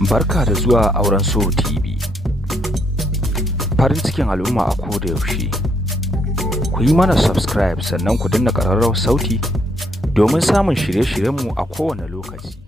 Barka da zuwa Auren So TV. Farin cikin al'umma a koda yaushe. Ku yi mana subscribe sannan ku danna ƙararrawar sauti domin samun shirye-shiryenmu a kowane lokaci.